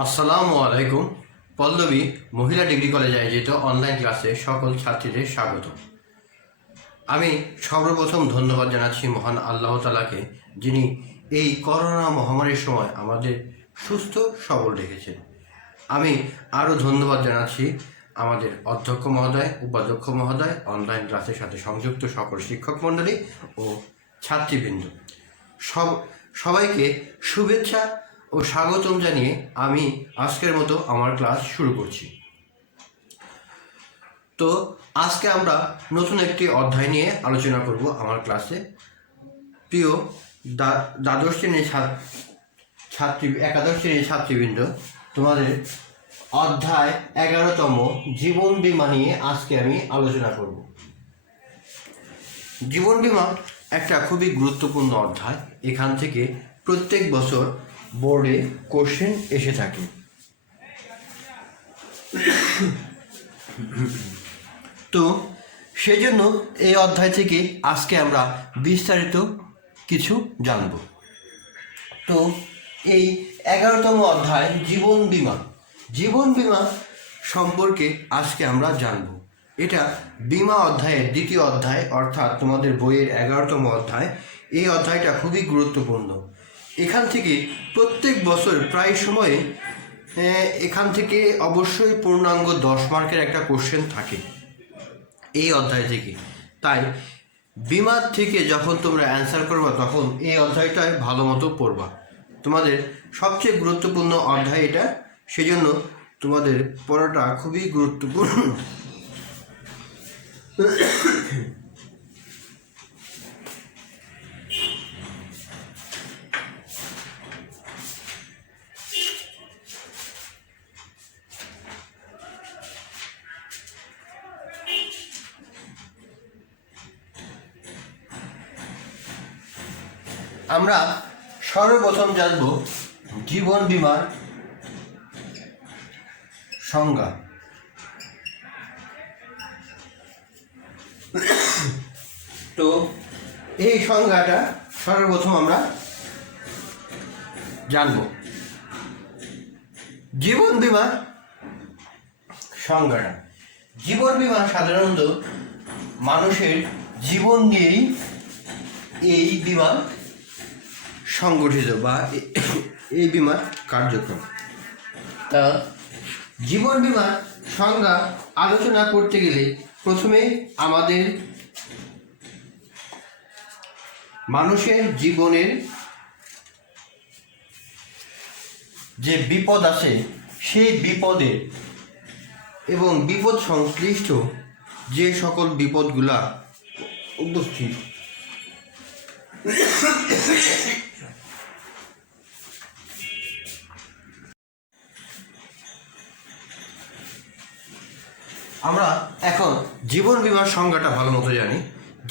আসসালামু আলাইকুম। পল্লবী মহিলা ডিগ্রি কলেজে আয়োজিত অনলাইন ক্লাসে সকল ছাত্রীদের স্বাগত। আমি সর্বপ্রথম ধন্যবাদ জানাচ্ছি মহান আল্লাহ তাআলাকে, যিনি এই করোনা মহামারীর সময় আমাদের সুস্থ সবল রেখেছেন। আমি আরও ধন্যবাদ জানাচ্ছি আমাদের অধ্যক্ষ মহোদয়, উপাধ্যক্ষ মহোদয়, অনলাইন ক্লাসের সাথে সংযুক্ত সকল শিক্ষক মণ্ডলী ও ছাত্রীবৃন্দ সবাইকে শুভেচ্ছা ও স্বাগতম জানিয়ে আমি আজকের মতো আমার ক্লাস শুরু করছি। তো আজকে আমরা নতুন একটি অধ্যায় নিয়ে আলোচনা করব আমার ক্লাসে। প্রিয় দ্বাদশ শ্রেণীর একাদশ শ্রেণীর ছাত্রীবৃন্দ, তোমাদের অধ্যায় 11তম জীবন বীমা নিয়ে আজকে আমি আলোচনা করব। জীবন বীমা একটা খুবই গুরুত্বপূর্ণ অধ্যায়। এখান থেকে প্রত্যেক বছর বোর্ডে কোশ্চেন এসে থাকে। তো সেজন্য এই অধ্যায় থেকে আজকে আমরা বিস্তারিত কিছু জানব। তো এই 11তম অধ্যায় জীবন বীমা সম্পর্কে আজকে আমরা জানব। এটা বীমা অধ্যায়ের দ্বিতীয় অধ্যায়, অর্থাৎ তোমাদের বইয়ের 11তম অধ্যায়। এই অধ্যায়টা খুবই গুরুত্বপূর্ণ। এখান থেকে প্রত্যেক বছর প্রায় সময়ে এখান থেকে অবশ্যই পূর্ণাঙ্গ 10 মার্কের একটা কোশ্চেন থাকে এই অধ্যায় থেকে। তাই বিমার থেকে যখন তোমরা অ্যান্সার করবা তখন এই অধ্যায়টায় ভালো মতো পড়বা। তোমাদের সবচেয়ে গুরুত্বপূর্ণ অধ্যায় এটা, সেজন্য তোমাদের পড়াটা খুবই গুরুত্বপূর্ণ। আমরা সর্বপ্রথম জানব জীবন বীমার সংজ্ঞা। তো এই সংজ্ঞাটা সর্বপ্রথম আমরা জানব। জীবন বীমা সংজ্ঞাটা, জীবন বীমা সাধারণত মানুষের জীবন নিয়েই এই বীমা সংগঠিত বা এই বীমার কার্যক্রম। তা জীবন বীমার সংজ্ঞা আলোচনা করতে গেলে প্রথমে আমাদের মানুষের জীবনের যে বিপদ আছে সেই বিপদের এবং বিপদ সংশ্লিষ্ট যে সকল বিপদগুলা উপস্থিত আমরা এখন জীবন বীমার সংজ্ঞাটা ভালো মতো জানি।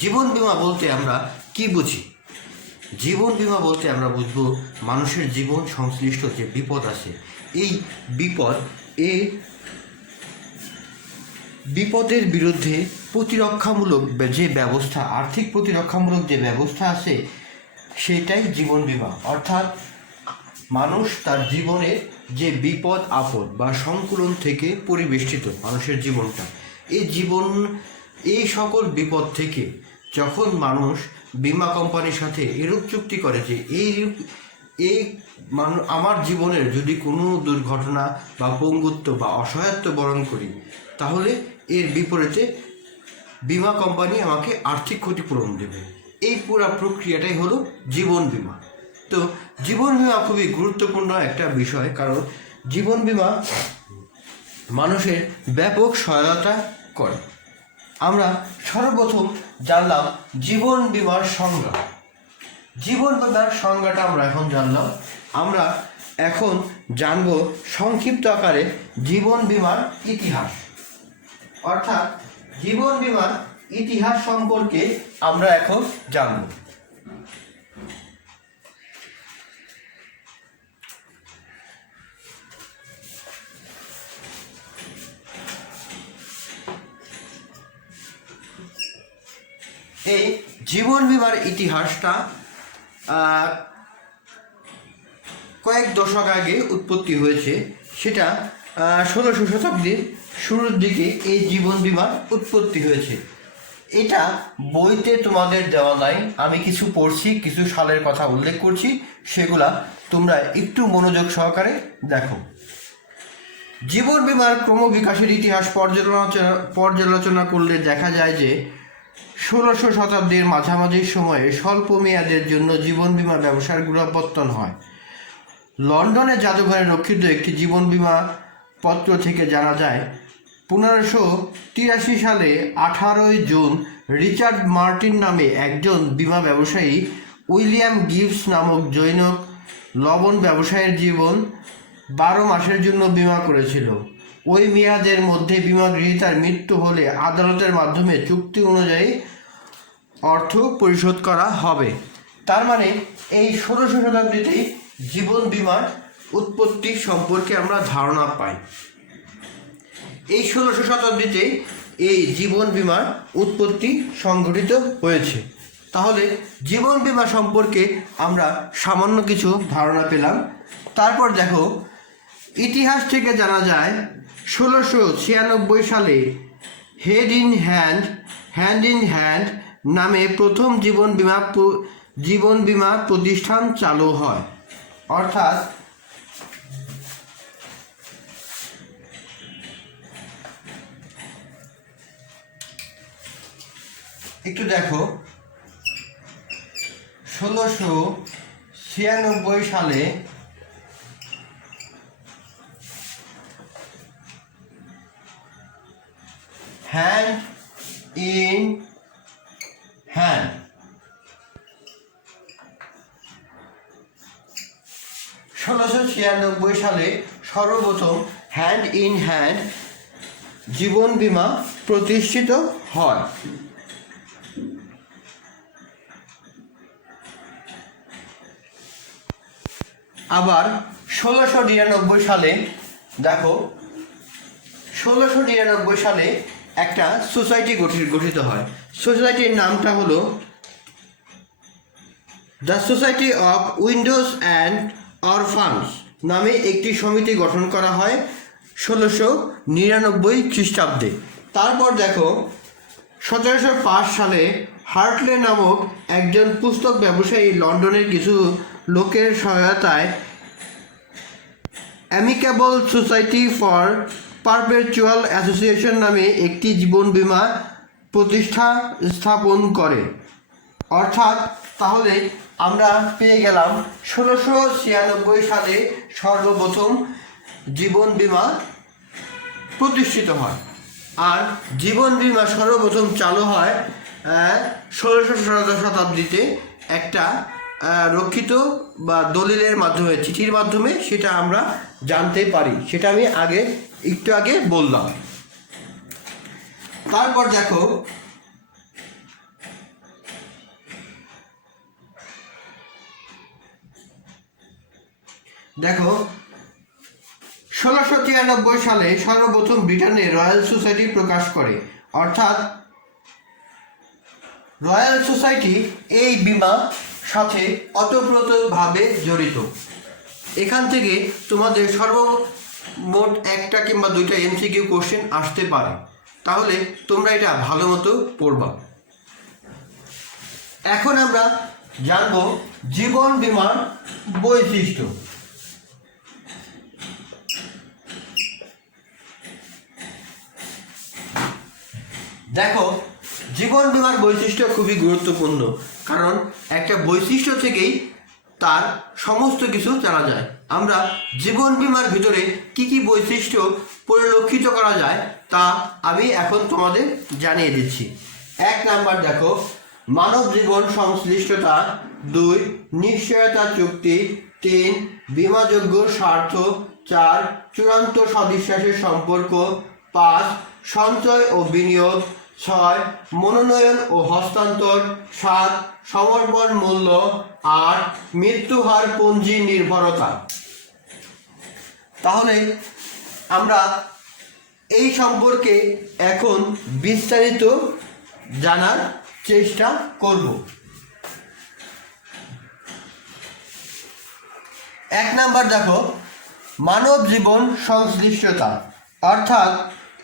জীবন বীমা বলতে আমরা কি বুঝি? জীবন বীমা বলতে আমরা বুঝব মানুষের জীবন সংশ্লিষ্ট যে বিপদ আছে, এই বিপদের বিরুদ্ধে প্রতিরক্ষামূলক যে ব্যবস্থা, আর্থিক প্রতিরক্ষামূলক যে ব্যবস্থা আছে সেটাই জীবন বীমা। অর্থাৎ মানুষ তার জীবনের যে বিপদ আপদ বা সংকুলন থেকে পরিবেষ্টিত মানুষের জীবনটা, এই সকল বিপদ থেকে যখন মানুষ বীমা কোম্পানির সাথে এরূপ চুক্তি করে যে আমার জীবনের যদি কোনো দুর্ঘটনা বা পঙ্গুত্ব বা অসহায়ত্ব বরণ করি, তাহলে এর বিপরীতে বীমা কোম্পানি আমাকে আর্থিক ক্ষতিপূরণ দেবে। এই পুরো প্রক্রিয়াটাই হলো জীবন বীমা। তো জীবন বীমা খুবই গুরুত্বপূর্ণ একটা বিষয়, কারণ জীবন বীমা মানুষের ব্যাপক সহায়তা করে। আমরা সর্বপ্রথম জানলাম জীবন বীমার সংজ্ঞা। জীবন বীমার সংজ্ঞাটা আমরা এখন জানলাম। আমরা এখন জানব সংক্ষিপ্ত আকারে জীবন বীমার ইতিহাস। অর্থাৎ জীবন বীমার ইতিহাস সম্পর্কে আমরা এখন জানব। এই জীবন বীমার ইতিহাসটা কয়েক দশক আগে উৎপত্তি হয়েছে, সেটা 16শো শতাব্দীর শুরুর দিকে এই জীবন বিমার উৎপত্তি হয়েছে। এটা বইতে তোমাদের দেওয়া নাই, আমি কিছু পড়ছি, কিছু সালের কথা উল্লেখ করছি, সেগুলা তোমরা একটু মনোযোগ সহকারে দেখো। জীবন বিমার ক্রমবিকাশের ইতিহাস পর্যালোচনা করলে দেখা যায় যে 16শো শতাব্দীর মাঝামাঝি সময়ে স্বল্প মেয়াদের জন্য জীবন বিমা ব্যবসার গোড়াপত্তন হয়। লন্ডনের জাদুঘরে রক্ষিত একটি জীবন বিমা পত্র থেকে জানা যায় 1583 সালে 18 জুন রিচার্ড মার্টিন নামে একজন বিমা ব্যবসায়ী উইলিয়াম গিবস নামক জনৈক লবণ ব্যবসায়ীর জীবন 12 মাসের জন্য বিমা করেছিল। ওই মেয়াদের মধ্যে বিমা গ্রহীতার মৃত্যু হলে আদালতের মাধ্যমে চুক্তি অনুযায়ী অর্থ পরিশোধ করা হবে। তার মানে এই 16শো শতাব্দীতেই জীবন বিমার উৎপত্তি সম্পর্কে আমরা ধারণা পাই। এই 16শো শতাব্দীতে এই জীবন বিমার উৎপত্তি সংঘটিত হয়েছে। তাহলে জীবন বিমা সম্পর্কে আমরা সামান্য কিছু ধারণা পেলাম। তারপর দেখো, ইতিহাস থেকে জানা যায় 1696 সালে হ্যান্ড ইন হ্যান্ড নামে প্রথম জীবন বিমা প্রতিষ্ঠান চালু হয়। অর্থাৎ একটু দেখো, 1696 সালে হ্যান্ড ইন হ্যান্ড 1696 সালে সর্বপ্রথম হ্যান্ড ইন হ্যান্ড জীবন বীমা প্রতিষ্ঠিত হয়। আবার 1699 সালে দেখো, 1699 সালে একটা সোসাইটি গঠিত হয়। সোসাইটির নামটা হলো the society of widows and orphans নামে একটি সমিতি গঠন করা হয় 1699 খ্রিস্টাব্দে। তারপর দেখো, 1705 সালে হার্টলে নামক একজন পুস্তক ব্যবসায়ী লন্ডনের কিছু লোকের সহায়তায় amicable society for perpetual association নামে একটি জীবন বীমা স্থাপন করে। অর্থাৎ তাহলে আমরা পেয়ে গেলাম 1696 সালে সর্বপ্রথম জীবন বীমা প্রতিষ্ঠিত হয়, আর জীবন বীমা সর্বপ্রথম চালু হয় 16শো শতাব্দীতে একটা রক্ষিত বা দলিলের মাধ্যমে, চিঠির মাধ্যমে সেটা আমরা জানতে পারি। সেটা আমি একটু আগে বললাম। তারপর দেখো, দেখো 1693 সালে সর্বপ্রথম ব্রিটেনে রয়্যাল সোসাইটি প্রকাশ করে। অর্থাৎ রয়্যাল সোসাইটি এই বীমা সাথে ওতপ্রোতভাবে জড়িত। এখান থেকে তোমাদের সর্বমোট একটা কিংবা দুইটা এমসিকিউ কোশ্চেন আসতে পারে, তাহলে তোমরা এটা ভালো মতো পড়বা। এখন আমরা জানব জীবন বীমার বৈশিষ্ট্য। দেখো, জীবন বীমার বৈশিষ্ট্য খুবই গুরুত্বপূর্ণ, কারণ একটা বৈশিষ্ট্য থেকেই তার সমস্ত কিছু জানা যায়। আমরা জীবন বীমার ভিতরে কি কি বৈশিষ্ট্য পরিলক্ষিত করা যায় তা আমি এখন তোমাদের জানিয়ে দিচ্ছি। 1 নাম্বার দেখো, মানব জীবন সংশ্লিষ্টতা। 2 নিশ্চয়তা চুক্তি। 3 বীমাযোগ্য স্বার্থ। 4 চূড়ান্ত সদিচ্ছাসের সম্পর্ক। 5 সঞ্চয় ও বিনিয়োগ। 6 মনোনয়ন ও হস্তান্তর। 7 সমর্পণ মূল্য। 8 মৃত্যু হার পুঁজি নির্ভরতা। তাহলে আমরা এই সম্পর্কে এখন বিস্তারিত জানার চেষ্টা করব। এক নাম্বার দেখো, মানব জীবন সংশ্লিষ্টতা, অর্থাৎ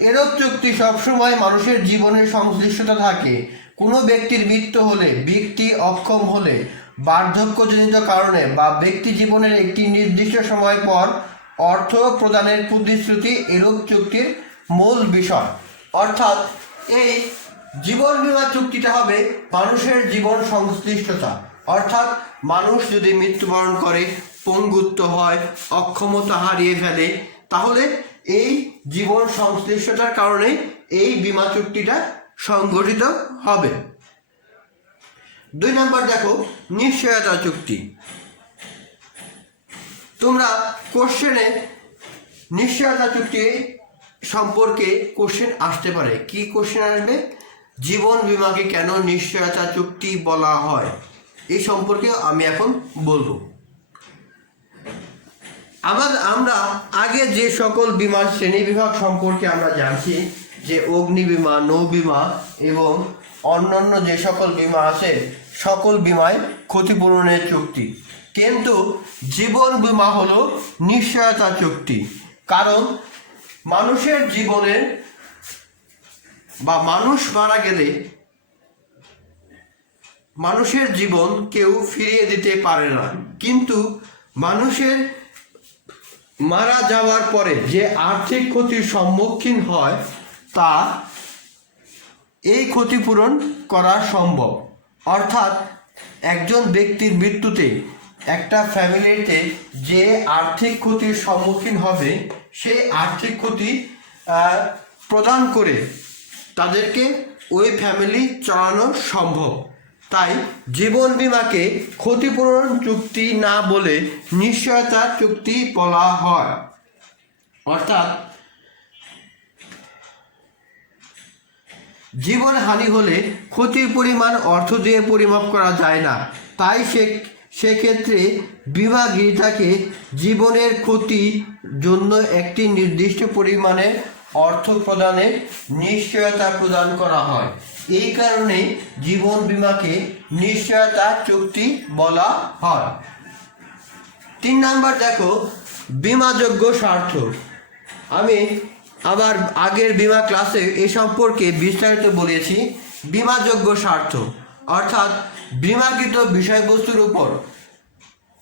এরূপ চুক্তি সবসময় মানুষের জীবনের সংশ্লিষ্টতা থাকে। কোনো ব্যক্তির মৃত্যু হলে, ব্যক্তি অক্ষম হলে, বার্ধক্যজনিত কারণে বা ব্যক্তি জীবনের একটি নির্দিষ্ট সময় পর অর্থ প্রদানের প্রতিশ্রুতি এরূপ চুক্তির মূল বিষয়। অর্থাৎ এই জীবন বীমা চুক্তিটা হবে মানুষের জীবন সংশ্লিষ্টতা, অর্থাৎ মানুষ যদি মৃত্যুবরণ করে, পঙ্গুত্ব হয়, অক্ষমতা হারিয়ে ফেলে, তাহলে এই জীবন সংশ্লিষ্টতার কারণে এই বীমা চুক্তিটা সংগঠিত হবে। 2 নম্বর দেখো, নিশ্চয়তা চুক্তি। তোমরা কোশ্চেনে নিশ্চয়তা চুক্তি সম্পর্কে কোশ্চেন আসতে পারে। কি কোশ্চেন আসবে? জীবন বীমাকে কেন নিশ্চয়তা চুক্তি বলা হয়, এই সম্পর্কে আমি এখন বলবো। আমরা আগে যে সকল বীমার শ্রেণীবিভাগ সম্পর্কে আমরা জানছি, যে অগ্নি বীমা, নৌ বীমা এবং অন্যান্য যে সকল বীমা আছে, সকল বীমায় ক্ষতিপূরণের চুক্তি। কিন্তু জীবন বীমা হলো নিশ্চয়তা চুক্তি। কারণ মানুষের জীবনের বা মানুষ মারা গেলে মানুষের জীবন কেউ ফিরিয়ে দিতে পারে না, কিন্তু মানুষের মারা যাওয়ার পরে যে আর্থিক ক্ষতির সম্মুখীন হয়, তা এই ক্ষতিপূরণ করা সম্ভব। অর্থাৎ একজন ব্যক্তির মৃত্যুতে একটা ফ্যামিলিতে যে আর্থিক ক্ষতির সম্মুখীন হবে, সেই আর্থিক ক্ষতি প্রদান করে তাদেরকে ওই ফ্যামিলি চালানো সম্ভব। তাই জীবন বীমাকে ক্ষতিপূরণ চুক্তি না বলে নিশ্চয়তা চুক্তি বলা হয়। অর্থাৎ জীবন হানি হলে ক্ষতির পরিমাণ অর্থ দিয়ে পরিমাপ করা যায় না। তাই সেক্ষেত্রে বীমা গ্রহীতাকে জীবনের ক্ষতির জন্য একটি নির্দিষ্ট পরিমাণের অর্থ প্রদানের নিশ্চয়তা প্রদান করা হয়। এই কারণে জীবন বীমাকে নিশ্চয়তা চুক্তি বলা হয়। 3 নাম্বার দেখো, বীমাযোগ্য স্বার্থ। আমি আবার আগের বীমা ক্লাসে এ সম্পর্কে বিস্তারিত বলেছি। বীমাযোগ্য স্বার্থ অর্থাৎ বীমাকৃত বিষয়বস্তুর উপর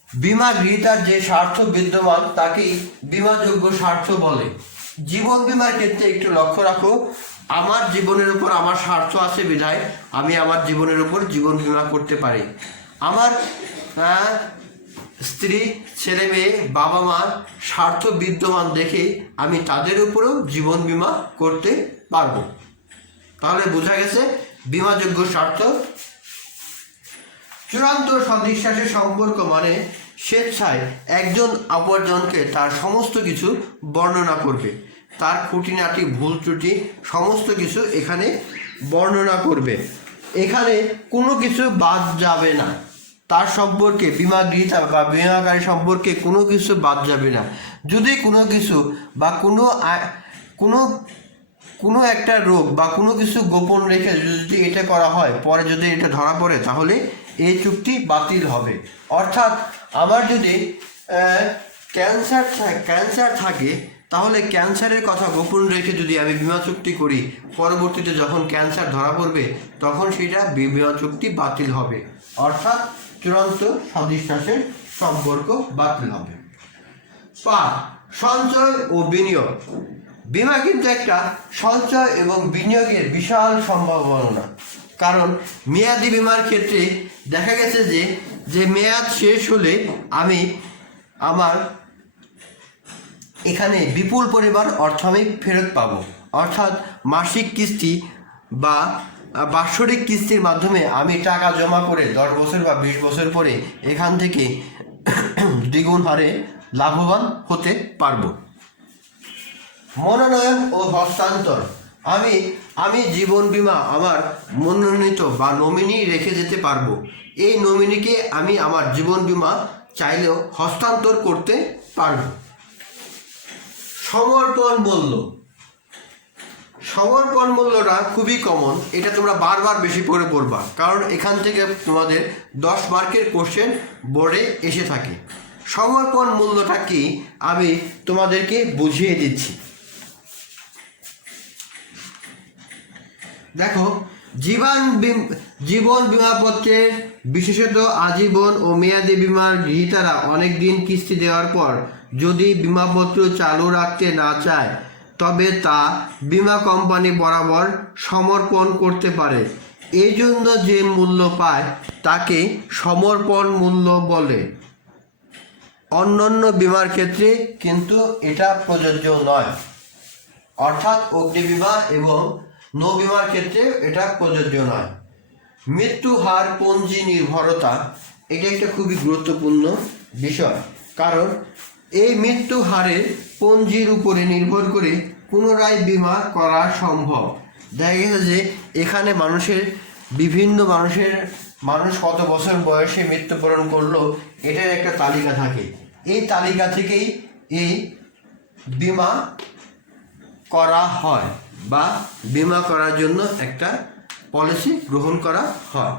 বীমা গ্রহীতার যে স্বার্থ বিদ্যমান, তাকেই বীমাযোগ্য স্বার্থ বলে। জীবন বীমার ক্ষেত্রে একটু লক্ষ্য রাখো, আমার জীবনের উপর আমার স্বার্থ আছে বিধায় আমি আমার জীবনের উপর জীবন বীমা করতে পারি। আমার স্ত্রী, ছেলে মেয়ে, বাবা মার স্বার্থ বিদ্যমান দেখে আমি তাদের উপরেও জীবন বীমা করতে পারবো। তাহলে বোঝা গেছে বীমাযোগ্য স্বার্থ। চূড়ান্ত সদিশ্বাসের সম্পর্ক মানে স্বেচ্ছায় একজন অপরজনকে তার সমস্ত কিছু বর্ণনা করবে, তার খুঁটিনাটি, ভুল ত্রুটি সমস্ত কিছু এখানে বর্ণনা করবে। এখানে কোনো কিছু বাদ যাবে না, তার সম্পর্কে বীমা গ্রহীতা বা বীমাকারী সম্পর্কে কোনো কিছু বাদ যাবে না। যদি কোনো কিছু বা কোনো একটা রোগ বা কোনো কিছু গোপন রেখে যদি এটা করা হয়, পরে যদি এটা ধরা পড়ে, তাহলে এই চুক্তি বাতিল হবে। অর্থাৎ আমার যদি ক্যান্সার থাকে, তাহলে ক্যান্সারের কথা গোপন রেখে যদি আমি বীমা চুক্তি করি, পরবর্তীতে যখন ক্যান্সার ধরা পড়বে তখন সেটা বীমা চুক্তি বাতিল হবে। অর্থাৎ চূড়ান্ত সদিশ্বাসের সম্পর্ক বাতিল হবে। 5. সঞ্চয় ও বিনিয়োগ। বীমা কিন্তু একটা সঞ্চয় এবং বিনিয়োগের বিশাল সম্ভাবনা। কারণ মেয়াদি বীমার ক্ষেত্রে দেখা গেছে যে মেয়াদ শেষ হলে আমি আমার এখানে বিপুল পরিমাণ অর্থ আমি ফেরত পাবো। অর্থাৎ মাসিক কিস্তি বা বাৎসরিক কিস্তির মাধ্যমে আমি টাকা জমা করে 10 বছর বা 20 বছর পরে এখান থেকে দ্বিগুণ হারে লাভবান হতে পারবো। মনোনয়ন ও হস্তান্তর। আমি জীবন বীমা আমার মনোনীত বা নমিনি রেখে যেতে পারবো। এই নমিনিকে আমি আমার জীবন বীমা চাইলেও হস্তান্তর করতে পারবো। সমর্পণ মূল্যটা খুবই কমন, এটা তোমরা বারবার বেশি করে পড়বা, কারণ এখান থেকে তোমাদের 10 মার্কের কোশ্চেন বোর্ডে এসে থাকে। সমর্পণ মূল্যটা কি আমি তোমাদেরকে বুঝিয়ে দিচ্ছি। দেখো, জীবন বিমাপত্রের বিশেষত আজীবন ও মেয়াদি বিমার গ্রহীতারা অনেক দিন কিস্তি দেওয়ার পর যদি বিমাপত্র চালু রাখতে না চায় তবে তা বিমা কোম্পানি বরাবর সমর্পণ করতে পারে। এই জন্য যে মূল্য পায় তাকে সমর্পণ মূল্য বলে। অন্যান্য বিমার ক্ষেত্রে কিন্তু এটা প্রযোজ্য নয়, অর্থাৎ অগ্নি বিমা এবং নৌ বিমার ক্ষেত্রে এটা প্রযোজ্য নয়। মৃত্যু হার পঞ্জি নির্ভরতা, এটা একটা খুবই গুরুত্বপূর্ণ বিষয়, কারণ এই মৃত্যু হারের পঞ্জির উপরে নির্ভর করে পুনরায় বিমা করা সম্ভব। দেখা গেছে যে এখানে মানুষ কত বছর বয়সে মৃত্যুবরণ করলো এটার একটা তালিকা থাকে। এই তালিকা থেকেই এই বিমা করা হয় বা বিমা করার জন্য একটা পলিসি গ্রহণ করা হয়,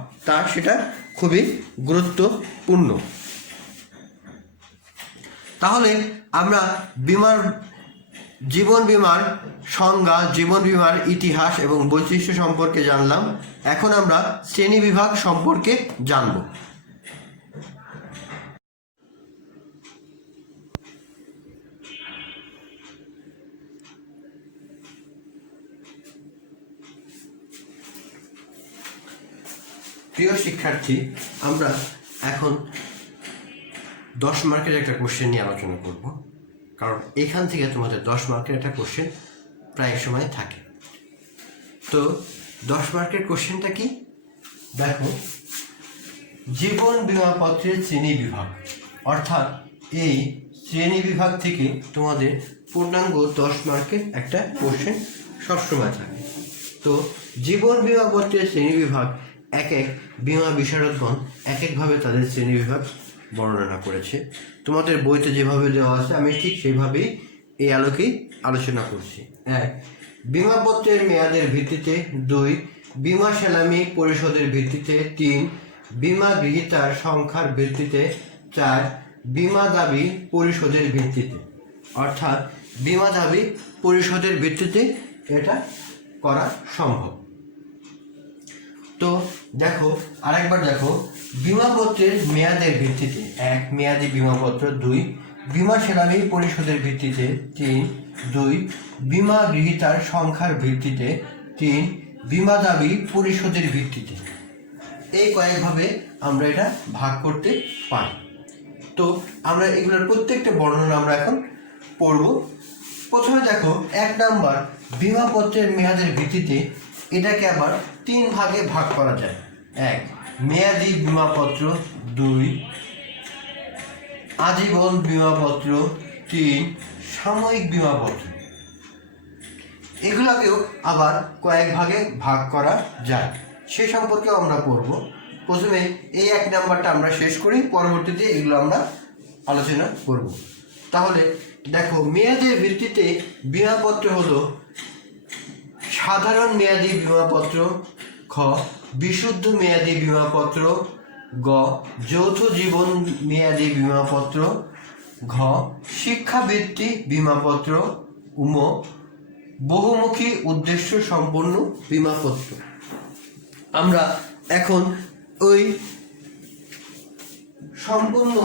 সেটা খুবই গুরুত্বপূর্ণ। তাহলে আমরা জীবন বিমার সংজ্ঞা, জীবন বিমার ইতিহাস এবং বৈশিষ্ট্য সম্পর্কে জানলাম। এখন আমরা শ্রেণী বিভাগ সম্পর্কে জানব। প্রিয় শিক্ষার্থী, আমরা এখন 10 মার্কের একটা কোশ্চেন নিয়ে আলোচনা করব, কারণ এখান থেকে তোমাদের 10 মার্কের একটা কোশ্চেন প্রায় সময় থাকে। তো 10 মার্কের কোশ্চেনটা কি? দেখো, জীবন বিমাপত্রের শ্রেণী বিভাগ, অর্থাৎ এই শ্রেণী বিভাগ থেকে তোমাদের পূর্ণাঙ্গ 10 মার্কের একটা কোশ্চেন সবসময় থাকে। তো জীবন বিমাপত্রের শ্রেণী বিভাগ এক বিমা বিশারদগণ এক একভাবে তাদের শ্রেণী বিভাগ বর্ণনা করেছে। তোমাদের বইতে যেভাবে দেওয়া আছে আমি ঠিক সেইভাবেই এই আলোকেই আলোচনা করছি। 1. বিমাপত্রের মেয়াদের ভিত্তিতে। 2. বিমা সেলামি পরিশোধের ভিত্তিতে। 3. বিমা গৃহীতার সংখ্যার ভিত্তিতে। 4. বিমা দাবি পরিশোধের ভিত্তিতে। অর্থাৎ বিমা দাবি পরিশোধের ভিত্তিতে এটা করা সম্ভব। তো দেখো, আরেকবার দেখো, বিমাপত্রের মেয়াদের ভিত্তিতে। 1. মেয়াদি বিমাপত্র। 2. বিমা সেলামি পরিশোধের ভিত্তিতে। 3. 2. বিমা গৃহীতার সংখ্যার ভিত্তিতে। 3. বিমা দাবি পরিশোধের ভিত্তিতে। এই কয়েকভাবে আমরা এটা ভাগ করতে পারি। তো আমরা এগুলোর প্রত্যেকটা বর্ণনা আমরা এখন পড়ব। প্রথমে দেখো, 1 নাম্বার বিমাপত্রের মেয়াদের ভিত্তিতে। এটাকে আবার 3 ভাগে ভাগ করা যায়। 1. মেয়াদি বিমাপত্র। 2. আজীবন বিমাপত্র। 3. সাময়িক বিমাপত্র। এগুলোকেও আবার কয়েক ভাগে ভাগ করা যায়, সে সম্পর্কেও আমরা পড়ব। প্রথমে এই 1 নাম্বারটা আমরা শেষ করি, পরবর্তীতে এগুলো আমরা আলোচনা করব। তাহলে দেখো, মেয়াদের ভিত্তিতে বিমাপত্র হলো সাধারণ মেয়াদি বিমাপত্র। খ. বিশুদ্ধ মেয়াদি বিমাপত্র। গ. যৌথ জীবন মেয়াদি বিমাপত্র। ঘ. শিক্ষাবৃত্তি বিমাপত্র। উম. বহুমুখী উদ্দেশ্য সম্পন্ন বিমাপত্র। আমরা এখন ওই সম্পূর্ণ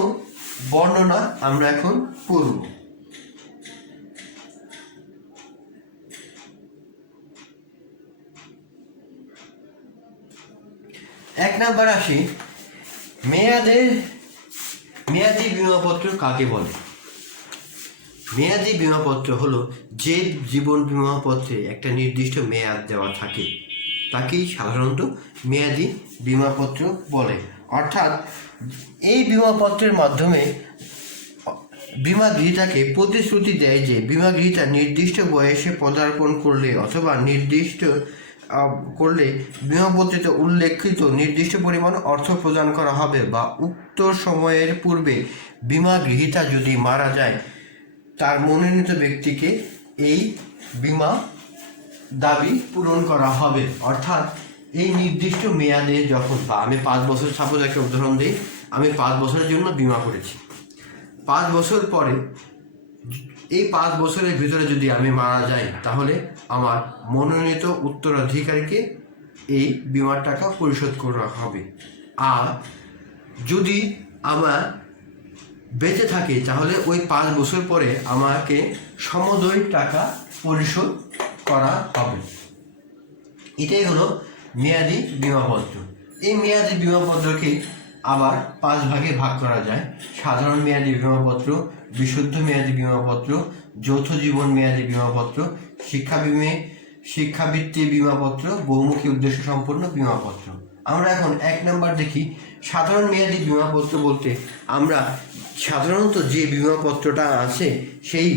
বর্ণনা আমরা এখন পড়ব। এক নাম্বার আসি, মেয়াদি বিমাপত্র কাকে বলে? মেয়াদি বিমাপত্র হলো যে জীবন বিমাপত্রে একটা নির্দিষ্ট মেয়াদ দেওয়া থাকে তাকেই সাধারণত মেয়াদি বিমাপত্র বলে। অর্থাৎ এই বিমাপত্রের মাধ্যমে বিমা গৃহীতাকে প্রতিশ্রুতি দেয় যে বিমা গৃহীতা নির্দিষ্ট বয়সে পদার্পণ করলে অথবা নির্দিষ্ট করলে বিমাপত্রিতে উল্লেখিত নির্দিষ্ট পরিমাণ অর্থ প্রদান করা হবে, বা উক্ত সময়ের পূর্বে বিমা গৃহীতা যদি মারা যায় তার মনোনীত ব্যক্তিকে এই বিমা দাবি পূরণ করা হবে। অর্থাৎ এই নির্দিষ্ট মেয়াদে যখন, বা আমি 5 বছর, সাপোজ একটা উদাহরণ দিই, আমি 5 বছরের জন্য বিমা করেছি। 5 বছর পরে, এই 5 বছরের ভিতরে যদি আমি মারা যাই তাহলে আমার মনোনীত উত্তরাধিকারীকে এই বিমার টাকা পরিশোধ করা হবে। আর যদি আমার বেঁচে থাকে তাহলে ওই 5 বছর পরে আমাকে সমদয় টাকা পরিশোধ করা হবে। এটাই হলো মেয়াদি বিমাপত্র। এই মেয়াদি বিমাপত্রকে আবার 5 ভাগে ভাগ করা যায়: সাধারণ মেয়াদি বিমাপত্র, বিশুদ্ধ মেয়াদি বিমাপত্র, যৌথ জীবন মেয়াদি বিমাপত্র, শিক্ষাবৃত্তি বিমাপত্র, বহুমুখী উদ্দেশ্য সম্পন্ন বিমাপত্র। আমরা এখন 1 নম্বর দেখি। সাধারণ মেয়াদি বিমাপত্র বলতে আমরা সাধারণত যে বিমাপত্রটা আছে সেই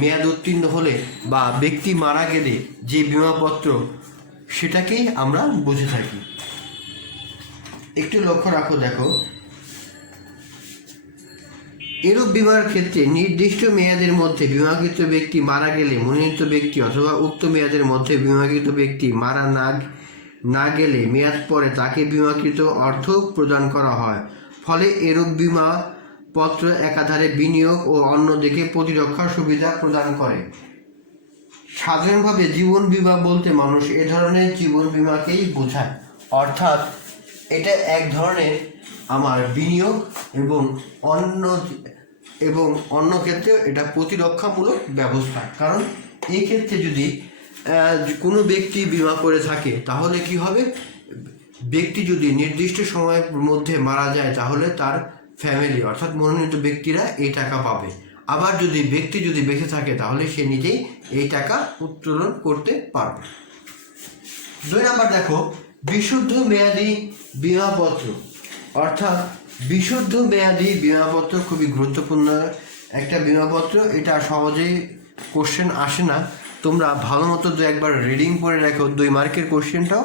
মেয়াদ উত্তীর্ণ হলে বা ব্যক্তি মারা গেলে যে বিমাপত্র সেটাকেই আমরা বুঝে থাকি। একটু লক্ষ্য রাখো, দেখো, এরূপ বিমার ক্ষেত্রে নির্দিষ্ট মেয়াদের মধ্যে বিমাকৃত ব্যক্তি মারা গেলে মনোনীত ব্যক্তি অথবা উক্ত মেয়াদের মধ্যে বিমাকৃত ব্যক্তি মারা না গেলে মেয়াদ পরে তাকে বিমাকৃত অর্থ প্রদান করা হয়। ফলে এরূপ বিমা পত্র একাধারে বিনিয়োগ ও অন্যদিকে প্রতিরক্ষার সুবিধা প্রদান করে। সাধারণভাবে জীবন বিমা বলতে মানুষ এ ধরনের জীবন বিমাকেই বোঝায়, অর্থাৎ এটা এক ধরনের আমার বিনিয়োগ এবং অন্য ক্ষেত্রে এটা প্রতিরক্ষামূলক ব্যবস্থা। কারণ এই ক্ষেত্রে যদি কোনো ব্যক্তি বিমা করে থাকে তাহলে কি হবে, ব্যক্তি যদি নির্দিষ্ট সময়ের মধ্যে মারা যায় তাহলে তার ফ্যামিলি অর্থাৎ মনোনীত ব্যক্তিরা এই টাকা পাবে। আবার যদি ব্যক্তি বেঁচে থাকে তাহলে সে নিজেই এই টাকা উত্তোলন করতে পারবে। 2 নম্বর দেখো, বিশুদ্ধ মেয়াদি বিমাপত্র। অর্থাৎ বিশুদ্ধ মেয়াদি বিমাপত্র খুবই গুরুত্বপূর্ণ একটা বিমাপত্র। এটা সহজেই কোশ্চেন আসে না, তোমরা ভালো মতো 1বার রিডিং করে রাখো, 2 মার্কের কোশ্চেনটাও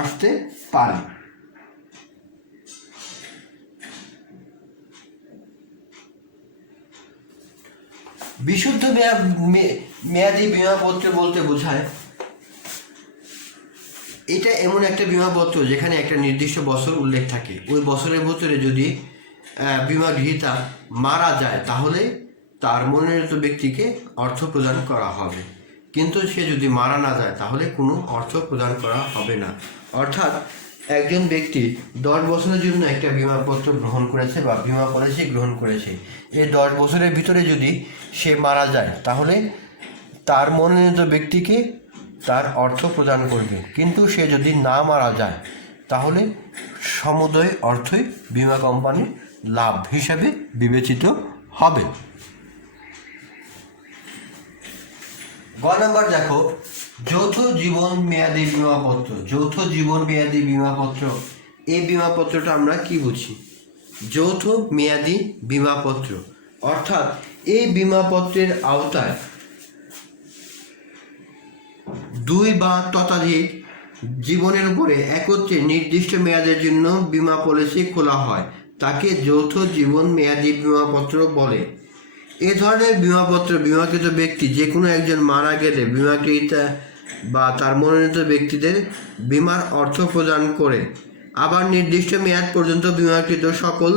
আসতে পারে। বিশুদ্ধ মেয়াদি বিমাপত্র বলতে বোঝায় এটা এমন একটা বিমাপত্র যেখানে একটা নির্দিষ্ট বছর উল্লেখ থাকে। ওই বছরের ভিতরে যদি বিমা গ্রহীতা মারা যায় তাহলে তার মনোনীত ব্যক্তিকে অর্থ প্রদান করা হবে, কিন্তু সে যদি মারা না যায় তাহলে কোনো অর্থ প্রদান করা হবে না। অর্থাৎ একজন ব্যক্তি 10 বছরের জন্য একটা বিমাপত্র গ্রহণ করেছে বা বিমা পলিসি গ্রহণ করেছে, এই 10 বছরের ভিতরে যদি সে মারা যায় তাহলে তার মনোনীত ব্যক্তিকে তার অর্থ প্রদান করবে, কিন্তু সে যদি না মারা যায় তাহলে সমুদয় অর্থই বিমা কোম্পানির লাভ হিসাবে বিবেচিত হবে। 2 নম্বর দেখো, যৌথ জীবন মেয়াদি বিমাপত্র। যৌথ জীবন মেয়াদি বিমাপত্র, এই বিমাপত্রটা আমরা কি বুঝি? যৌথ মেয়াদি বিমাপত্র অর্থাৎ এই বিমাপত্রের আওতায় 2 বা ততোধিক জীবনের উপরে একত্রে নির্দিষ্ট মেয়াদের জন্য বিমা পলিসি খোলা হয়, তাকে যৌথ জীবন মেয়াদি বিমাপত্র বলে। এ ধরনের বিমাপত্র বিমাকৃত ব্যক্তি যে কোনো একজন মারা গেলে বিমাকৃতা বা তার মনোনীত ব্যক্তিদের বিমার অর্থ প্রদান করে। আবার নির্দিষ্ট মেয়াদ পর্যন্ত বিমাকৃত সকল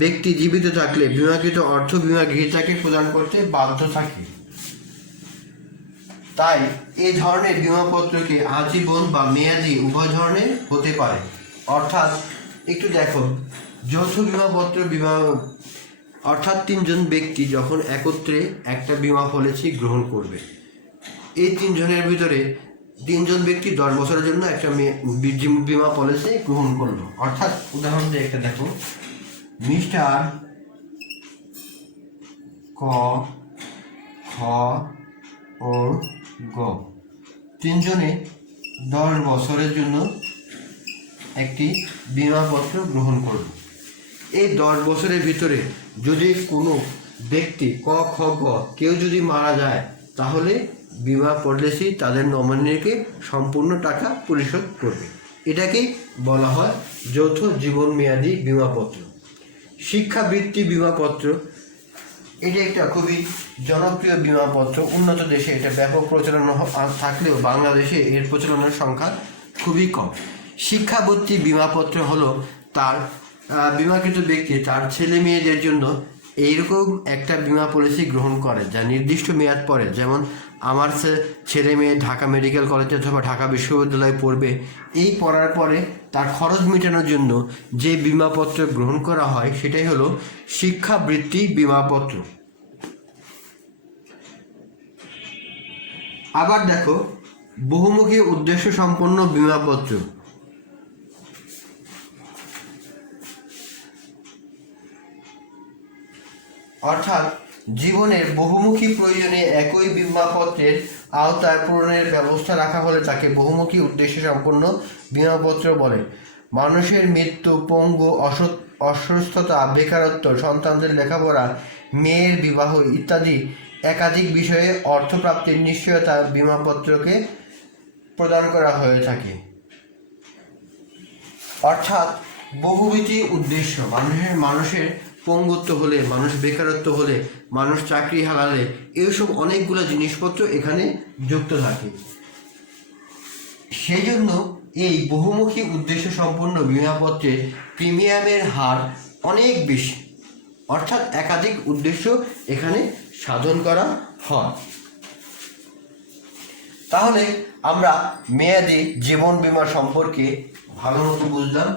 ব্যক্তি জীবিত থাকলে বিমাকৃত অর্থ বিমা গ্রহীতাকে প্রদান করতে বাধ্য থাকে। তাই এই ধরনের বিমাপত্রকে আজীবন বা মেয়াদি উভয় ধরনের হতে পারে। অর্থাৎ একটু দেখো, যৌথ বিমাপত্র অর্থাৎ 3 জন ব্যক্তি যখন একত্রে একটা বিমা পলিসি গ্রহণ করবে, এই 3 জনের ভিতরে 3 জন ব্যক্তি 10 বছরের জন্য একটা বিমা পলিসি গ্রহণ করলো। অর্থাৎ উদাহরণ দিয়ে একটা দেখো, মিস্টার ক, খ ও গ 3 জনে 10 বছরের জন্য একটি বিমাপত্র গ্রহণ করল। এই 10 বছরের ভিতরে যদি কোনো ব্যক্তি ক, খ, গ কেউ যদি মারা যায় তাহলে বিমা পলিসি তাদের নমিনিকে সম্পূর্ণ টাকা পরিশোধ করবে। এটাকেই বলা হয় যৌথ জীবন মেয়াদি বিমাপত্র। শিক্ষাবৃত্তি বিমাপত্র, এটা একটা খুবই জনপ্রিয় বিমাপত্র। উন্নত দেশে এটা ব্যাপক প্রচলন থাকলেও বাংলাদেশে এর প্রচলনের সংখ্যা খুবই কম। শিক্ষাবৃত্তি বিমাপত্র হলো তার বিমাকৃত ব্যক্তি তার ছেলে মেয়েদের জন্য এইরকম একটা বিমা পলিসি গ্রহণ করে যা নির্দিষ্ট মেয়াদ পরে, যেমন আমার ছেলে মেয়ে ঢাকা মেডিকেল কলেজে অথবা ঢাকা বিশ্ববিদ্যালয়ে পড়বে, এই পড়ার পরে তার খরচ মেটানোর জন্য যে বিমাপত্র গ্রহণ করা হয় সেটাই হলো শিক্ষাবৃত্তি বিমাপত্র। আবার দেখো বহুমুখী উদ্দেশ্য সম্পন্ন বিমাপত্র। অর্থাৎ জীবনের বহুমুখী প্রয়োজনে একই বিমাপত্রের আওতায় পূরণের ব্যবস্থা রাখা হলে তাকে বহুমুখী উদ্দেশ্য সম্পন্ন বিমাপত্র বলে। মানুষের মৃত্যু, পঙ্গু, অসুস্থতা, বেকারত্ব, সন্তানদের লেখাপড়া, মেয়ের বিবাহ ইত্যাদি একাধিক বিষয়ে অর্থপ্রাপ্তির নিশ্চয়তা বিমাপত্রকে প্রদান করা হয়ে থাকে। অর্থাৎ বহুবিধ উদ্দেশ্য, মানুষের পঙ্গুত্ব হলে, মানুষ বেকারত্ব হলে, মানুষ চাকরি হারালে, এইসব অনেকগুলো জিনিসপত্র এখানে যুক্ত থাকে। সেই জন্য এই বহুমুখী উদ্দেশ্য সম্পন্ন বিমাপত্রে প্রিমিয়ামের হার অনেক বেশি, অর্থাৎ একাধিক উদ্দেশ্য এখানে সাধন করা হয়। তাহলে আমরা মেয়াদি জীবন বীমা সম্পর্কে ভালো মতো বুঝলাম।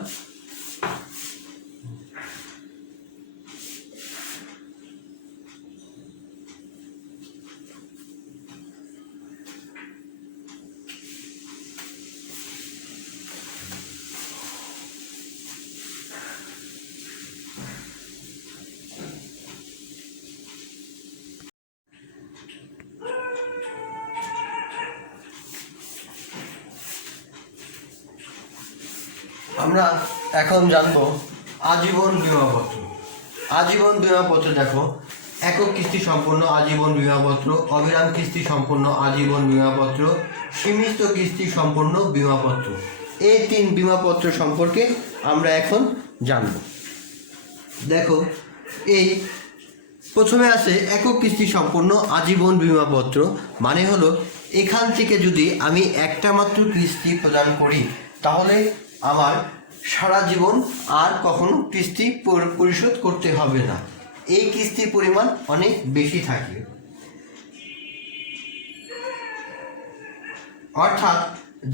আমরা এখন জানবো আজীবন বীমাপত্র। আজীবন বীমাপত্র দেখো, একক কিস্তি সম্পন্ন আজীবন বীমাপত্র, অবিরাম কিস্তি সম্পন্ন আজীবন বীমাপত্র, সীমিত কিস্তি সম্পন্ন বীমাপত্র। এই তিন বীমাপত্র সম্পর্কে আমরা এখন জানব। দেখো, এই প্রথমে আছে একক কিস্তি সম্পন্ন আজীবন বীমাপত্র। মানে হলো এখান থেকে যদি আমি একটা মাত্র কিস্তি প্রদান করি তাহলে আমার সারা জীবন আর কখনো কিস্তি পরিশোধ করতে হবে না। এই কিস্তির পরিমাণ অনেক বেশি থাকে। অর্থাৎ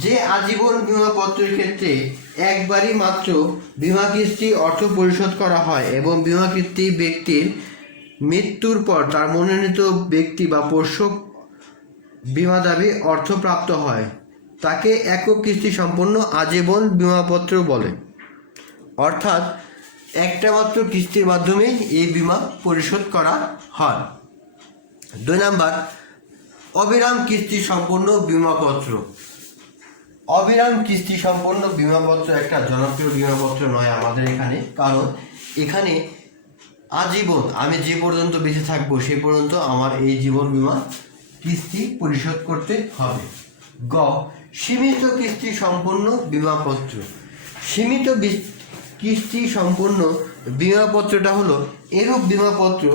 যে আজীবন বীমাপত্রের ক্ষেত্রে একবারই মাত্র বীমা কিস্তি অর্থ পরিশোধ করা হয় এবং বীমাকৃত ব্যক্তির মৃত্যুর পর তার মনোনীত ব্যক্তি বা পোষ্যক বীমা দাবি অর্থপ্রাপ্ত হয়, তাকে একক কিস্তি সম্পন্ন আজীবন বীমাপত্র বলে। অর্থাৎ একটা মাত্র কিস্তির মাধ্যমেই এই বীমা পরিশোধ করা হয়। 2 নাম্বার, অবিরাম কিস্তি সম্পন্ন বীমাপত্র। অবিরাম কিস্তি সম্পন্ন বীমাপত্র একটা জনপ্রিয় বীমাপত্র নয় আমাদের এখানে, কারণ এখানে আজীবন আমি যে পর্যন্ত বেঁচে থাকবো সে পর্যন্ত আমার এই জীবন বীমা কিস্তি পরিশোধ করতে হবে। গ, সীমিত কিস্তি সম্পন্ন বীমাপত্র। সীমিত কিস্তি সম্পন্ন বীমাপত্রটা হলো এরূপ বীমাপত্র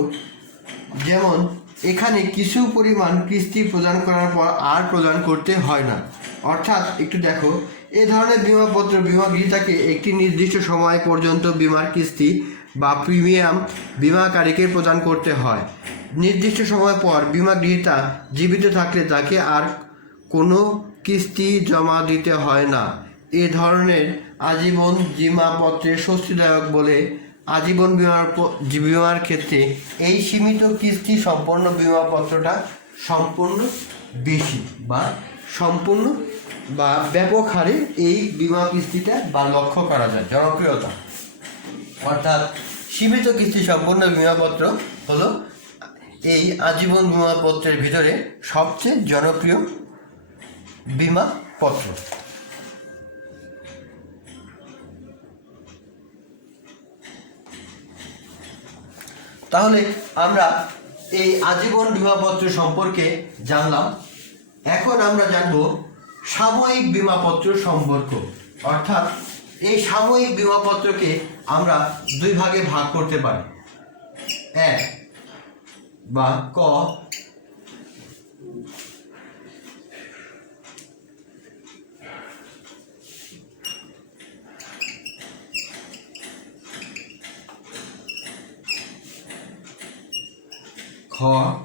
যেমন এখানে কিছু পরিমাণ কিস্তি প্রদান করার পর আর প্রদান করতে হয় না। অর্থাৎ একটু দেখো, এ ধরনের বীমাপত্র বীমাগ্রহীতাকে একটি নির্দিষ্ট সময় পর্যন্ত বীমার কিস্তি বা প্রিমিয়াম বীমাকারীকে প্রদান করতে হয়। নির্দিষ্ট সময় পর বীমাগ্রহীতা জীবিত থাকলে তাকে আর কোনো কিস্তি জমা দিতে হয় না। এ ধরনের আজীবন বীমাপত্রে স্বস্তিদায়ক বলে আজীবন বিমার ক্ষেত্রে এই সীমিত কিস্তি সম্পন্ন বীমাপত্রটা সম্পূর্ণ বেশি বা ব্যাপক হারে এই বীমা কিস্তিটা বা লক্ষ্য করা যায় জনপ্রিয়তা। অর্থাৎ সীমিত কিস্তি সম্পন্ন বীমাপত্র হলো এই আজীবন বীমাপত্রের ভিতরে সবচেয়ে জনপ্রিয় বীমাপত্র। তাহলে আমরা এই আজীবন বীমাপত্র সম্পর্কে জানলাম। এখন আমরা জানব সাময়িক বীমাপত্র সম্পর্ক। অর্থাৎ এই সাময়িক বীমাপত্রকে আমরা 2 ভাগে ভাগ করতে পারি। এক বা ক, সাময়িক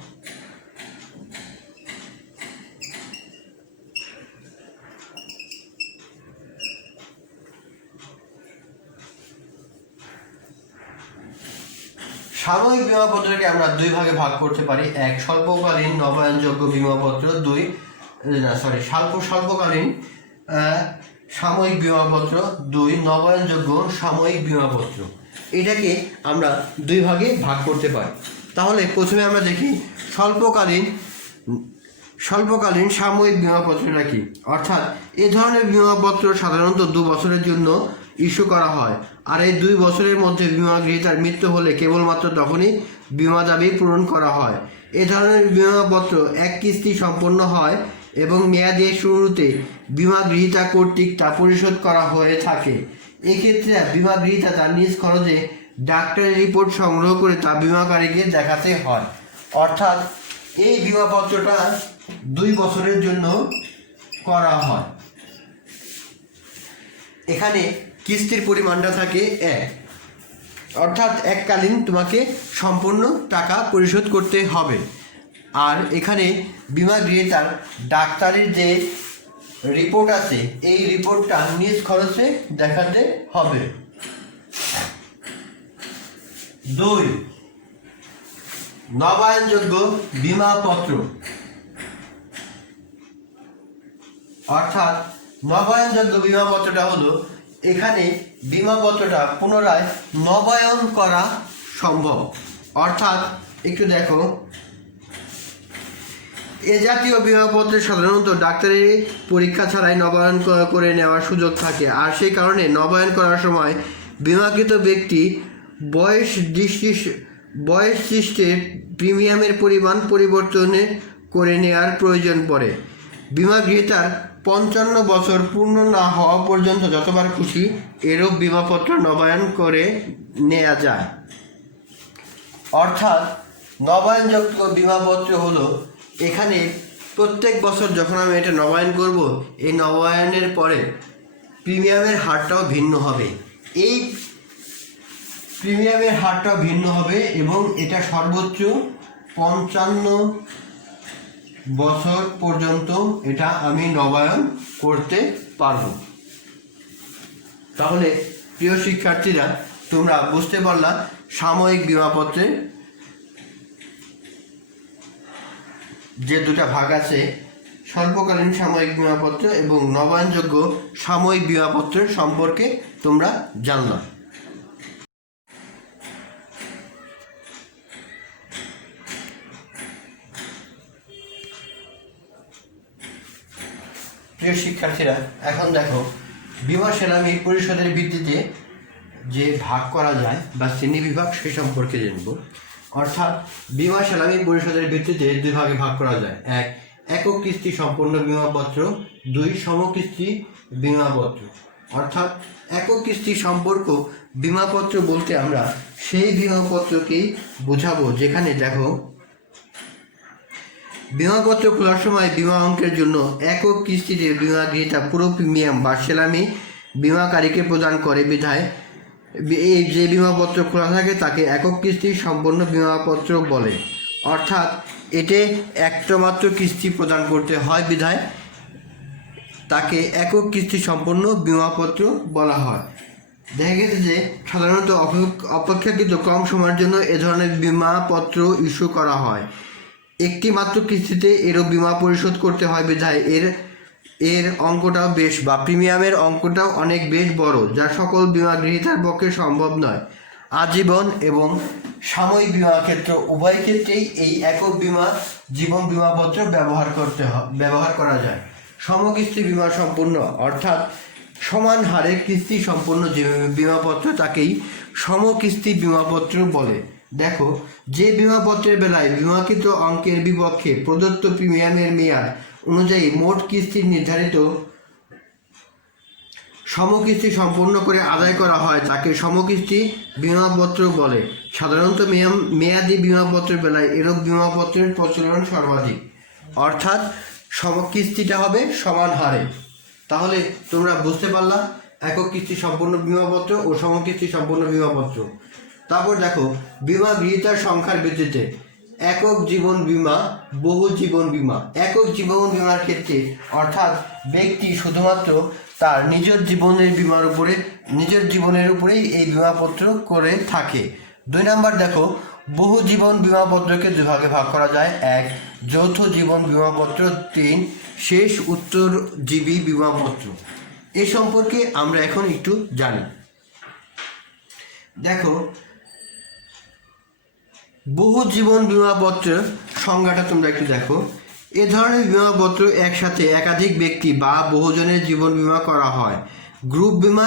বিমাপত্রকে আমরা দুই ভাগে ভাগ করতে পারি, এক স্বল্পকালীন নবায়নযোগ্য বিমাপত্র, স্বল্পকালীন সাময়িক বিমাপত্র, দুই নবায়নযোগ্য সাময়িক বিমাপত্র। এটাকে আমরা দুই ভাগে ভাগ করতে পারি। তাহলে প্রথমে আমরা দেখি স্বল্পকালীন সাময়িক বিমাপত্রটা কি। অর্থাৎ এ ধরনের বিমাপত্র সাধারণত 2 বছরের জন্য ইস্যু করা হয়, আর এই 2 বছরের মধ্যে বিমা গ্রহীতার মৃত্যু হলে কেবলমাত্র তখনই বিমা দাবি পূরণ করা হয়। এ ধরনের বিমাপত্র এক কিস্তি সম্পন্ন হয় এবং মেয়াদের শুরুতে বিমা গ্রহীতা কর্তৃক তা পরিশোধ করা হয়ে থাকে। এক্ষেত্রে বিমা গ্রহীতা তার নিজ খরচে ডাক্তারি রিপোর্ট সংগ্রহ করে তা বিমাকারীকে দেখাতে হয়। অর্থাৎ এই বিমাপত্রটা 2 বছরের জন্য করা হয়। এখানে কিস্তির পরিমাণটা থাকে 1, অর্থাৎ এককালীন তোমাকে সম্পূর্ণ টাকা পরিশোধ করতে হবে। আর এখানে বিমা গ্রহীতার ডাক্তারির যে রিপোর্ট আছে এই রিপোর্টটা নিজ খরচে দেখাতে হবে। 2 নবায়নযোগ্য বিমাপত্র। অর্থাৎ নবায়নযোগ্য বিমাপত্রটা হলো এখানে বিমাপত্রটা পুনরায় নবায়ন করা সম্ভব। অর্থাৎ একটু দেখো, এ জাতীয় বিমাপত্রে সাধারণত ডাক্তারি পরীক্ষা ছাড়াই নবায়ন করে নেওয়ার সুযোগ থাকে, আর সেই কারণে নবায়ন করার সময় বিমাকৃত ব্যক্তি বয়স সৃষ্টে প্রিমিয়ামের পরিমাণ পরিবর্তন করে নেওয়ার প্রয়োজন পড়ে। বিমা গ্রহীতার 55 বছর পূর্ণ না হওয়া পর্যন্ত যতবার খুশি এরূপ বিমাপত্র নবায়ন করে নেওয়া যায়। অর্থাৎ নবায়নযোগ্য বিমাপত্র হলো এখানে প্রত্যেক বছর যখন আমি এটা নবায়ন করব, এই নবায়নের পরে প্রিমিয়ামের হারটাও ভিন্ন হবে। এই প্রিমিয়ামের হারটাও ভিন্ন হবে এবং এটা সর্বোচ্চ 55 বছর পর্যন্ত এটা আমি নবায়ন করতে পারব। তাহলে প্রিয় শিক্ষার্থীরা, তোমরা বুঝতে পারলা সাময়িক বিমাপত্রের যে দুটা ভাগ আছে, স্বল্পকালীন সাময়িক বিমাপত্র এবং নবায়নযোগ্য সাময়িক বিমাপত্রের সম্পর্কে তোমরা জানলা। প্রিয় শিক্ষার্থীরা, এখন দেখো বিমা সেলামি পরিশোধের ভিত্তিতে যে ভাগ করা যায় বা শ্রেণী বিভাগ সে সম্পর্কে জানব। অর্থাৎ বিমা সেলামি পরিশোধের ভিত্তিতে 2 ভাগে ভাগ করা যায়, 1 একক কিস্তি সম্পন্ন বিমাপত্র, 2 সমকিস্তি বিমাপত্র। অর্থাৎ একক কিস্তি সম্পর্ক বিমাপত্র বলতে আমরা সেই বিমাপত্রকেই বোঝাবো যেখানে দেখো বিমাপত্র খোলার সময় বিমা অঙ্কের জন্য একক কিস্তিতে বিমা গ্রহীতা পুরো প্রিমিয়াম বা সেলামি বিমাকারীকে প্রদান করে বিধায় এই যে বিমাপত্র খোলা থাকে তাকে একক কিস্তি সম্পন্ন বিমাপত্র বলে। অর্থাৎ এতে একটা মাত্র কিস্তি প্রদান করতে হয় বিধায় তাকে একক কিস্তি সম্পন্ন বিমাপত্র বলা হয়। দেখা গেছে যে সাধারণত অপেক্ষাকৃত কম সময়ের জন্য এ ধরনের বিমাপত্র ইস্যু করা হয়। একটি মাত্র কিস্তিতে এরও বিমা পরিশোধ করতে হয় বিধায় এর অঙ্কটাও বেশ বা প্রিমিয়ামের অঙ্কটাও অনেক বেশ বড়, যা সকল বিমা গ্রহীতার পক্ষে সম্ভব নয়। আজীবন এবং সাময়িক বিমা ক্ষেত্র উভয় ক্ষেত্রেই এই একক জীবন বিমাপত্র ব্যবহার করা যায়। সমকিস্তি বিমা সম্পূর্ণ অর্থাৎ সমান হারে কিস্তি সম্পন্ন যে বিমাপত্র তাকেই সমকিস্তি বিমাপত্র বলে। দেখো, যে বিমাপত্রের বেলায় বিমাকৃত অঙ্কের বিপক্ষে প্রদত্ত প্রিমিয়ামের মেয়াদ অনুযায়ী মোট কিস্তির নির্ধারিত সমকিস্তি সম্পূর্ণ করে আদায় করা হয় তাকে সমকিস্তি বিমাপত্র বলে। সাধারণত মেয়াদি বিমাপত্রের বেলায় এরূপ বিমাপত্রের প্রচলন সর্বাধিক। অর্থাৎ সমকিস্তিটা হবে সমান হারে। তাহলে তোমরা বুঝতে পারলা একক কিস্তি সম্পূর্ণ বিমাপত্র ও সমকিস্তি সম্পূর্ণ বিমাপত্র। তারপর দেখো, বিমা গ্রহীতার সংখ্যার ভিত্তিতে একক জীবন বীমা, বহু জীবন বীমা। একক জীবন বীমার ক্ষেত্রে অর্থাৎ ব্যক্তি শুধুমাত্র তার নিজের জীবনের উপরেই এই বীমাপত্র করে থাকে। 2 নম্বর দেখো, বহু জীবন বীমাপত্রকে দুভাগে ভাগ করা যায়। 1 যৌথ জীবন বীমাপত্র, 3 শেষ উত্তরজীবী বীমাপত্র। এ সম্পর্কে আমরা এখন একটু জানি। দেখো, বহু জীবন বীমাপত্রের সংজ্ঞাটা তোমরা একটু দেখো। এ ধরনের বীমাপত্র একসাথে একাধিক ব্যক্তি বা বহুজনের জীবন বীমা করা হয়। গ্রুপ বীমা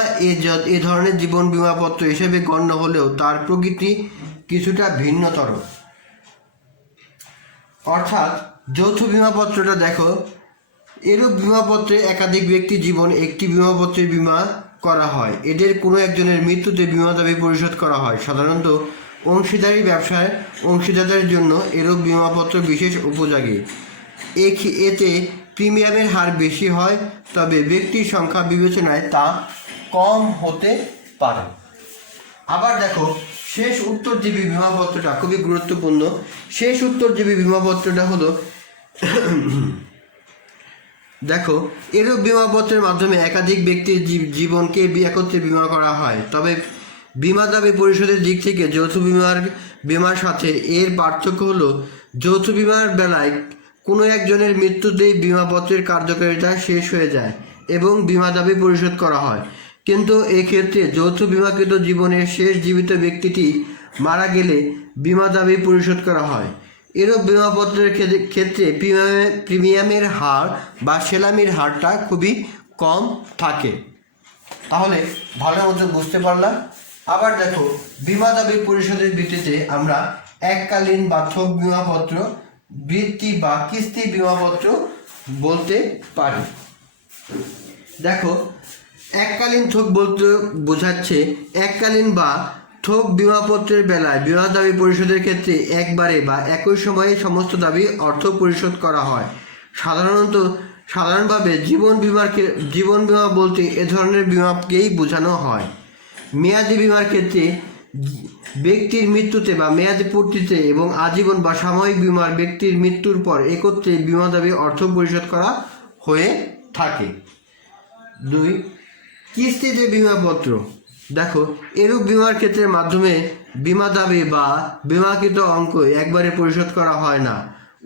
এ ধরনের জীবন বীমাপত্র হিসেবে গণ্য হলেও তার প্রকৃতি কিছুটা ভিন্নতর। অর্থাৎ যৌথ বীমাপত্রটা দেখো, এরূপ বীমাপত্রে একাধিক ব্যক্তি জীবন একটি বীমাপত্রে বীমা করা হয়। এদের কোনো একজনের মৃত্যুতে বীমা দাবি পরিশোধ করা হয়। সাধারণত অংশীদারি ব্যবসায় অংশীদারদের জন্য এরূপ বীমাপত্র বিশেষ উপযোগী। এতে প্রিমিয়ামের হার বেশি হয়, তবে ব্যক্তির সংখ্যা বিবেচনায় তা কম হতে পারে। আবার দেখো, শেষ উত্তরজীবী বীমাপত্রটা খুবই গুরুত্বপূর্ণ। শেষ উত্তরজীবী বীমাপত্রটা হলো দেখো, এরূপ বীমাপত্রের মাধ্যমে একাধিক ব্যক্তির জীবনকে একত্রে বীমা করা হয়। তবে বীমা দাবি পরিশোধের দিক থেকে যৌথ বীমার সাথে এর পার্থক্য হলো, যৌথ বীমার বেলায় কোনো একজনের মৃত্যুতেই বীমাপত্রের কার্যকারিতা শেষ হয়ে যায় এবং বীমা দাবি পরিশোধ করা হয়। কিন্তু এক্ষেত্রে যৌথ বীমাকৃত জীবনের শেষ জীবিত ব্যক্তিটি মারা গেলে বীমা দাবি পরিশোধ করা হয়। এরূপ বীমাপত্রের ক্ষেত্রে প্রিমিয়ামের হার বা সেলামির হারটা খুবই কম থাকে। তাহলে ভালো মতো বুঝতে পারলাম। আবার দেখো, বীমা দাবি পরিশোধের ভিত্তিতে আমরা এককালীন বা থোক বীমাপত্র, বৃত্তি বা কিস্তি বীমাপত্র বলতে পারি। দেখো, এককালীন থোক বলতে বোঝাচ্ছে এককালীন বা থোক বীমাপত্রের বেলায় বীমা দাবি পরিশোধের ক্ষেত্রে একবারে বা একই সময়ে সমস্ত দাবি অর্থ পরিশোধ করা হয়। সাধারণভাবে জীবন বীমা বলতে এ ধরনের বীমাকেই বোঝানো হয়। মেয়াদি বীমার ক্ষেত্রে ব্যক্তির মৃত্যুতে বা মেয়াদি পূর্তিতে এবং আজীবন বা সাময়িক বীমার ব্যক্তির মৃত্যুর পর একত্রে বীমা দাবি অর্থ পরিশোধ করা হয়ে থাকে। 2 কিস্তিতে বীমাপত্র। দেখো, এরূপ বীমার ক্ষেত্রের মাধ্যমে বীমা দাবি বা বীমাকৃত অঙ্ক একবারে পরিশোধ করা হয় না।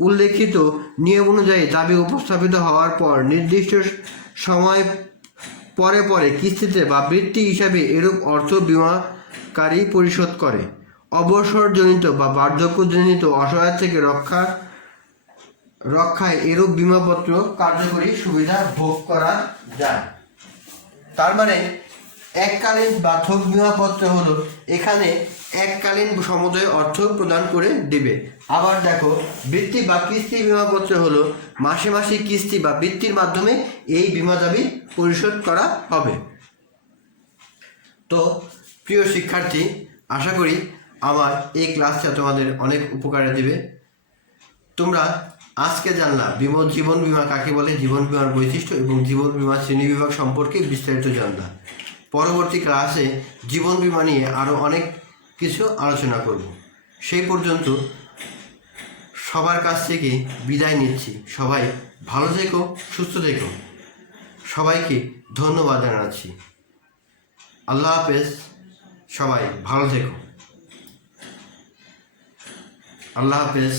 উল্লেখিত নিয়ম অনুযায়ী দাবি উপস্থাপিত হওয়ার পর নির্দিষ্ট সময় পরে পরে কিস্তিতে বা বৃত্তি হিসাবে এরূপ অর্থ বীমাকারী পরিশোধ করে। অবসরজনিত বা বার্ধক্যজনিত অসহায় থেকে রক্ষায় এরূপ বীমাপত্র কার্যকরী সুবিধা ভোগ করা যায়। তার মানে এককালীন বা থোক বীমাপত্র হলো এখানে এককালীন সমুদয় অর্থ প্রদান করে দিবে। আবার দেখো, বৃত্তি বা কিস্তি বীমাপত্র হলো মাসে মাসে কিস্তি বা বৃত্তির মাধ্যমে এই বীমা দাবি পরিশোধ করা হবে। তো প্রিয় শিক্ষার্থী, আশা করি আমার এই ক্লাসটা তোমাদের অনেক উপকারে দেবে। তোমরা আজকে জানলা জীবন বীমা কাকে বলে, জীবন বীমার বৈশিষ্ট্য এবং জীবন বীমা শ্রেণীবিভাগ সম্পর্কে বিস্তারিত জানলা। পরবর্তী ক্লাসে জীবন বীমা নিয়ে আরও অনেক কিছু আলোচনা করব। সেই পর্যন্ত সবার কাছ থেকে বিদায় নিচ্ছি। সবাই ভালো থেকো, সুস্থ থেকো। সবাইকে ধন্যবাদ জানাচ্ছি। আল্লাহ হাফেজ। সবাই ভালো থেকো। আল্লাহ হাফেজ।